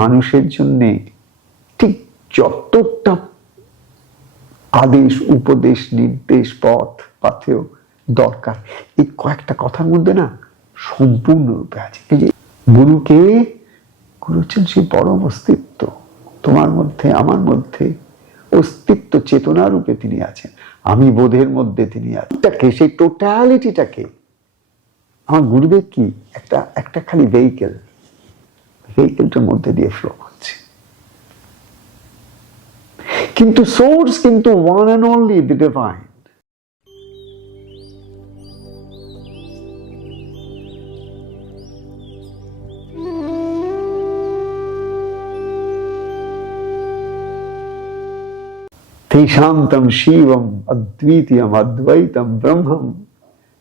মানুষের জন্য ঠিক যতটা আদেশ, উপদেশ, নির্দেশ, পথ পাথেয় দরকার, এই কয়েকটা কথার মধ্যে না সম্পূর্ণরূপে আছে। এই যে গুরুকে, গুরু হচ্ছেন সেই পরম অস্তিত্ব, তোমার মধ্যে আমার মধ্যে অস্তিত্ব চেতনা রূপে তিনি আছেন, আমি বোধের মধ্যে তিনি আছেন। সেই টোটালিটিটাকে আমার গুরুদেব কি একটা খালি ভেহিকেলটার মধ্যে দিয়ে ফ্লো করছে, কিন্তু সোর্স কিন্তু one and only the divine. তেষান্তম শিবম অদ্বিতীয়ম অদ্বৈতম ব্রহ্মম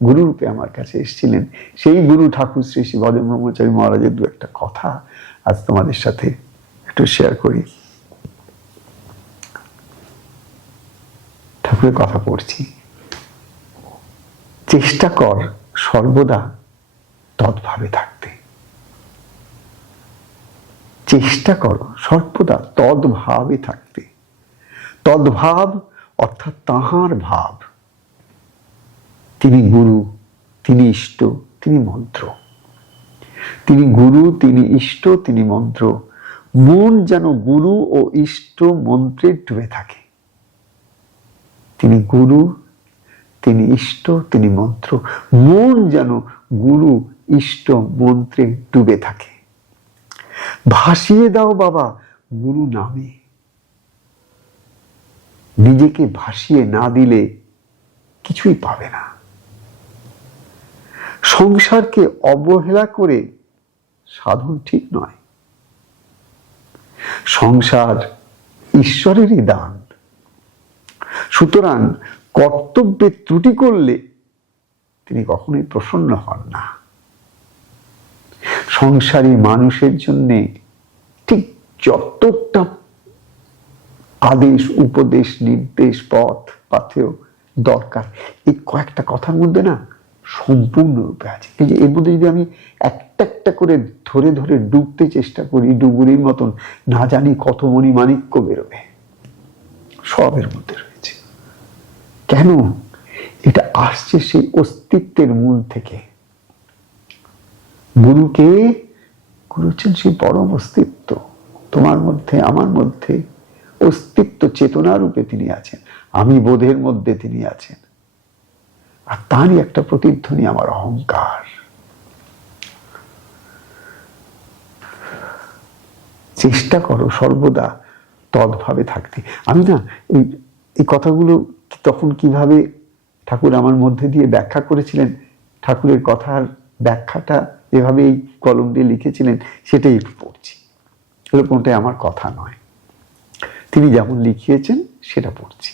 গুরুরূপে আমার কাছে এসেছিলেন। সেই গুরু ঠাকুর শ্রী শ্রী ভজন ব্রহ্মচারী মহারাজের দু একটা কথা আজ তোমাদের সাথে একটু শেয়ার করি। ঠাকুরের কথা পড়ছি, চেষ্টা কর সর্বদা তদ্ভাবে থাকতে। চেষ্টা করো সর্বদা তদ্ভাবে থাকতে। তদ্ভাব অর্থাৎ তাহার ভাব। তিনি গুরু, তিনি ইষ্ট, তিনি মন্ত্র। তিনি গুরু, তিনি ইষ্ট, তিনি মন্ত্র। মন যেন গুরু ও ইষ্ট মন্ত্রে ডুবে থাকে। তিনি গুরু, তিনি ইষ্ট, তিনি মন্ত্র। মন যেন গুরু ইষ্ট মন্ত্রে ডুবে থাকে। ভাসিয়ে দাও বাবা গুরু নামে। নিজেকে ভাসিয়ে না দিলে কিছুই পাবে না। সংসারকে অবহেলা করে সাধন ঠিক নয়। সংসার ঈশ্বরেরই দান। সুতরাং কর্তব্যে ত্রুটি করলে তিনি কখনোই প্রসন্ন হন না। সংসারী মানুষের জন্য ঠিক যতটা আদেশ, উপদেশ, নির্দেশ, পথ পাথেয় দরকার, এই কয়েকটা কথার মধ্যে না সম্পূর্ণরূপে আছে। এই যে এর মধ্যে যদি আমি একটা একটা করে ধরে ধরে ডুবতে চেষ্টা করি, ডুবুরির মতন, না জানি কত মণিমাণিক্য বেরোবে। সবের মধ্যে রয়েছে। কেন? এটা আসছে সেই অস্তিত্বের মূল থেকে। গুরুকে, গুরু হচ্ছেন সেই পরম অস্তিত্ব, তোমার মধ্যে আমার মধ্যে অস্তিত্ব চেতনা রূপে তিনি আছেন, আমি বোধের মধ্যে তিনি আছেন। আর তারই একটা প্রতিধ্বনি আমার অহংকার। চেষ্টা করো সর্বদা তদ্ভাবে থাকতে। আমি না এই কথাগুলো তখন কিভাবে ঠাকুর আমার মধ্যে দিয়ে ব্যাখ্যা করেছিলেন, ঠাকুরের কথার ব্যাখ্যাটা এভাবে এই কলম দিয়ে লিখেছিলেন, সেটাই একটু পড়ছি। কোনটাই আমার কথা নয়, তিনি যেমন লিখিয়েছেন সেটা পড়ছি।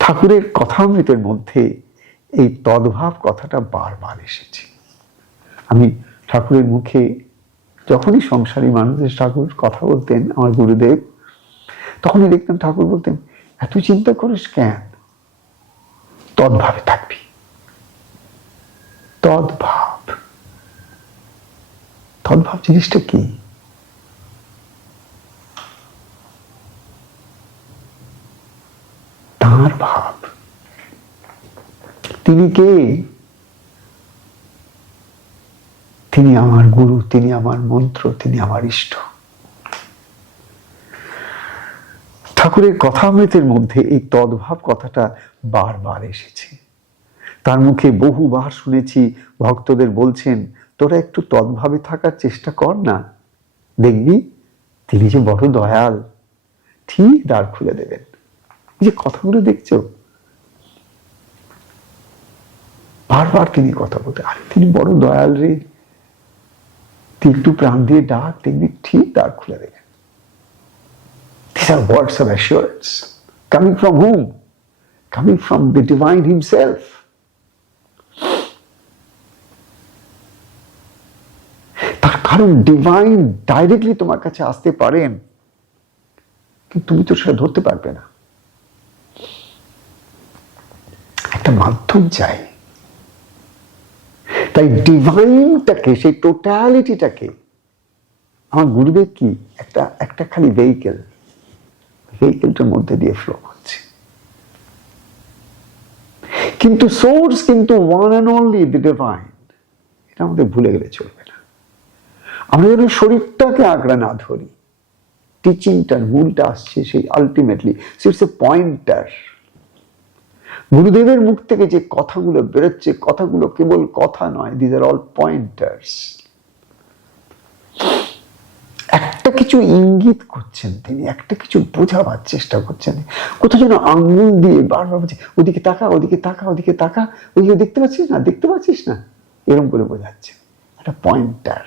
ঠাকুরের কথামৃতের মধ্যে এই তদ্ভাব কথাটা বারবার এসেছে। আমি ঠাকুরের মুখে যখনই সংসারী মানুষদের ঠাকুর কথা বলতেন, আমার গুরুদেব, তখনই দেখতাম ঠাকুর বলতেন, এত চিন্তা করিস কেন, তদ্ভাবে থাকবি। তদ্ভাব, তদ্ভাব জিনিসটা কি? তাঁর ভাব। তিনি কে? তিনি আমার গুরু, তিনি আমার মন্ত্র, তিনি আমার ইষ্ট। ঠাকুরের কথামৃতের মধ্যে এই তদ্ভাব কথাটা বারবার এসেছে। তার মুখে বহুবার শুনেছি ভক্তদের বলছেন, তোরা একটু তদ্ভাবে থাকার চেষ্টা কর না, দেখবি তিনি যে বড় দয়াল, ঠিক দ্বার খুলে দেবেন। এই যে কথাগুলো দেখছো, বারবার তিনি কথা বলতে, আরে তিনি বড় দয়াল রে, তুই একটু প্রাণ দিয়ে ডাক, দেখবি ঠিক দ্বার খুলে দেবেন। These are words of assurance. Coming from whom? Coming from the divine himself. তার কারণ ডিভাইন ডাইরেক্টলি তোমার কাছে আসতে পারেন, কিন্তু তুমি তো সেটা ধরতে পারবে না। একটা মাধ্যম চাই। তাই ডিভাইনটাকে, সেই টোটালিটিটাকে আমার গুরুদেব কি একটা একটা খালি ভেহিকেলটার মধ্যে দিয়ে ফ্লো করছে, কিন্তু সোর্স কিন্তু one and only the divine. এটা আমাদের ভুলে গেলে চলবে না। আমরা যেন শরীরটাকে আঁকড়ে না ধরি। টিচিংটার মূলটা আসছে সেই আলটিমেটলি ইটস এ পয়েন্টার। গুরুদেবের মুখ থেকে যে কথাগুলো বেরোচ্ছে, কথাগুলো কেবল কথা নয়, দিস আর অল পয়েন্টার্স। একটা কিছু ইঙ্গিত করছেন তিনি, একটা কিছু বোঝাবার চেষ্টা করছেন। কোথাও যেন আঙ্গুল দিয়ে বারবার বলছে, ওদিকে তাকা, ওদিকে তাকা, ওদিকে তাকা, ওদিকে দেখতে পাচ্ছিস না, দেখতে পাচ্ছিস না, এরকম করে বোঝাচ্ছে। একটা পয়েন্টার।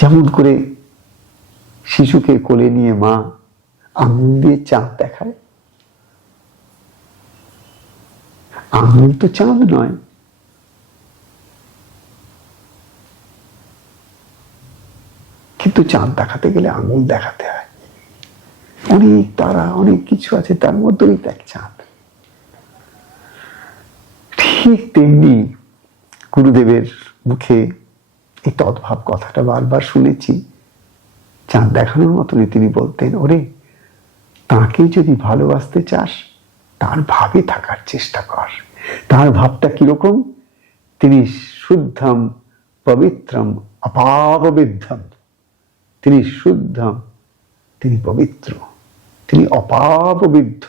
যেমন করে শিশুকে কোলে নিয়ে মা আঙুল দিয়ে চাঁদ দেখায়। আঙুল তো চাঁদ নয়, কিন্তু চাঁদ দেখাতে গেলে আঙুল দেখাতে হয়। অনেক তারা, অনেক কিছু আছে, তার মধ্যেই দেখ চাঁদ। ঠিক তেমনি গুরুদেবের মুখে এই তদ্ভাব কথাটা বারবার শুনেছি। চাঁদ দেখানোর মতনই তিনি বলতেন, ওরে তাকে যদি ভালোবাসতে চাস তার ভাবে থাকার চেষ্টা কর। তার ভাবটা কিরকম? তিনি শুদ্ধম পবিত্রম অপাপবিদ্ধম। তিনি শুদ্ধম, তিনি পবিত্র, তিনি অপাপবিদ্ধ,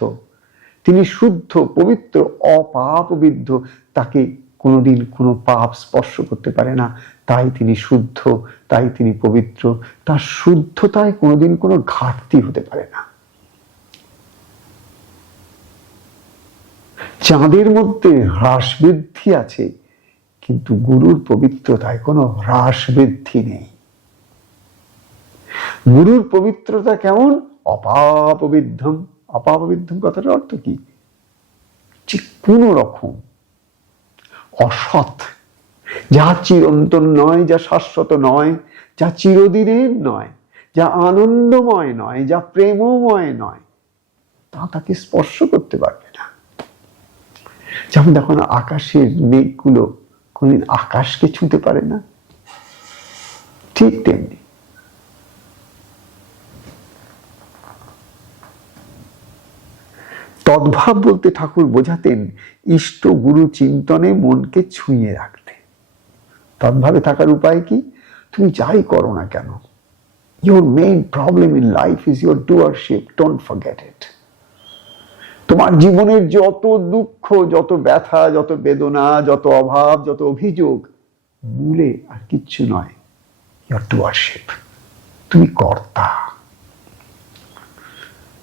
তিনি শুদ্ধ, পবিত্র, অপাপবিদ্ধ। তাকে কোনোদিন কোনো পাপ স্পর্শ করতে পারে না, তাই তিনি শুদ্ধ, তাই তিনি পবিত্র। তার শুদ্ধতায় কোনোদিন কোনো ঘাটতি হতে পারে না। চাঁদের মধ্যে হ্রাস বৃদ্ধি আছে, কিন্তু গুরুর পবিত্রতায় কোনো হ্রাস বৃদ্ধি নেই। গুরুর পবিত্রতা কেমন? অপাপবিদ্ধম। অপাপবিদ্ধম কথাটার অর্থ কি? যে কোন রকম অসৎ, যা চিরন্তন নয়, যা শাশ্বত নয়, যা চিরদিনের নয়, যা আনন্দময় নয়, যা প্রেমময় নয়, তা তাকে স্পর্শ করতে পারবে না। যেমন দেখো না, আকাশের মেঘগুলো কোনদিন আকাশকে ছুঁতে পারে না, ঠিক তেমনি তদ্ভাব বলতে ঠাকুর বোঝাতেন ইষ্ট গুরু চিন্তনে মনকে ছুঁয়ে রাখতে। তদ্ভাবে থাকার উপায় কি? তুমি যাই করো না কেন, your main problem in life is your doership, don't forget it. তোমার জীবনের যত দুঃখ, যত ব্যথা, যত বেদনা, যত অভাব, যত অভিযোগ, মূলে আর কিচ্ছু নয়, your doership। তুমি কর্তা।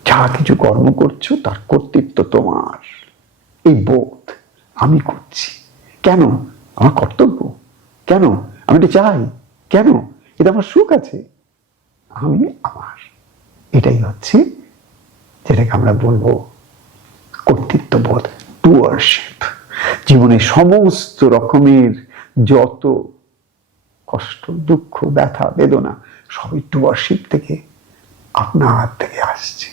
যা কিছু কর্ম করছো তার কর্তৃত্ব তোমার। এই বোধ, আমি করছি কেন? আমার কর্তব্য। কেন? আমি এটা চাই। কেন? এটা আমার সুখ আছে। আমি আমার, এটাই হচ্ছে যেটাকে আমরা বলবো কর্তৃত্ববোধ, ডুয়ারশিপ। জীবনে সমস্ত রকমের যত কষ্ট, দুঃখ, ব্যথা, বেদনা সবই ডুয়ারশিপ থেকে, আপনার হাত থেকে আসছে।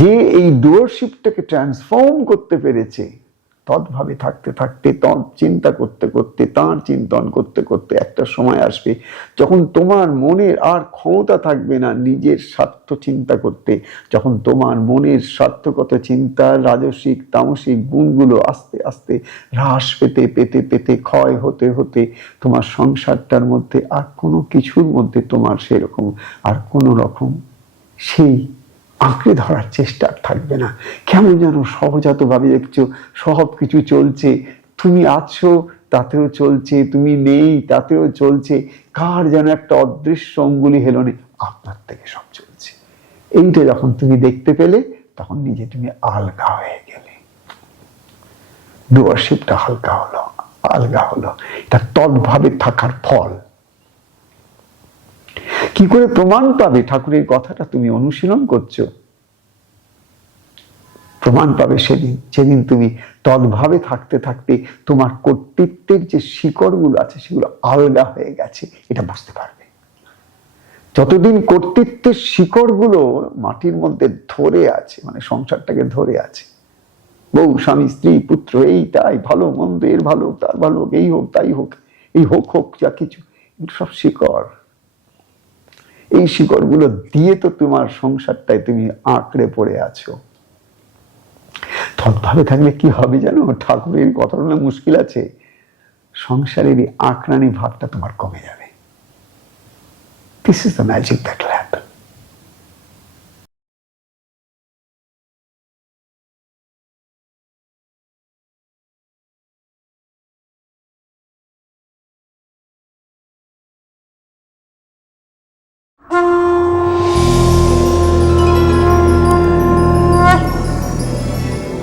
যে এই ডুয়ারশিপটাকে ট্রান্সফর্ম করতে পেরেছে, তদ্ভাবে থাকতে থাকতে, চিন্তা করতে করতে, তাঁর চিন্তন করতে করতে একটা সময় আসবে যখন তোমার মনের আর ক্ষমতা থাকবে না নিজের স্বার্থ চিন্তা করতে। যখন তোমার মনের স্বার্থগত চিন্তার রাজসিক তামসিক গুণগুলো আস্তে আস্তে হ্রাস পেতে পেতে পেতে ক্ষয় হতে হতে তোমার সংসারটার মধ্যে আর কোনো কিছুর মধ্যে তোমার সেরকম আর কোনো রকম সেই আঁকড়ে ধরার চেষ্টা থাকবে না। কেমন যেন সহজাত ভাবে দেখছো সব কিছু চলছে, তুমি আছো তাতেও চলছে, তুমি নেই তাতেও চলছে, কার যেন একটা অদৃশ্য অঙ্গুলি হেলনে আপনার থেকে সব চলছে। এইটা যখন তুমি দেখতে পেলে তখন নিজে তুমি আলগা হয়ে গেলে, ডুয়ারশিপটা হালকা হলো, আলগা হলো। এটা তদ্ভাবে থাকার ফল। কি করে প্রমাণ পাবে ঠাকুরের কথাটা তুমি অনুশীলন করছো? প্রমাণ পাবে সেদিন, যেদিন তুমি তদ্ভাবে থাকতে থাকতে তোমার কর্তৃত্বের যে শিকড়গুলো আছে সেগুলো আলগা হয়ে গেছে, এটা বুঝতে পারবে। যতদিন কর্তৃত্বের শিকড়গুলো মাটির মধ্যে ধরে আছে, মানে সংসারটাকে ধরে আছে, বউ স্বামী স্ত্রী পুত্র, এই তাই, ভালো মন্দ, এর ভালো তার ভালো, এই হোক তাই হোক, এই হোক হোক যা কিছু, সব শিকড়। এই শিকড়গুলো দিয়ে তো তোমার সংসারটায় তুমি আঁকড়ে পড়ে আছো। ভাবে থাকলে কি হবে জানো, ঠাকুরের কথা না মুশকিল আছে, সংসারের এই আঁকড়ানি ভাবটা তোমার কমে যাবে। This is the magic that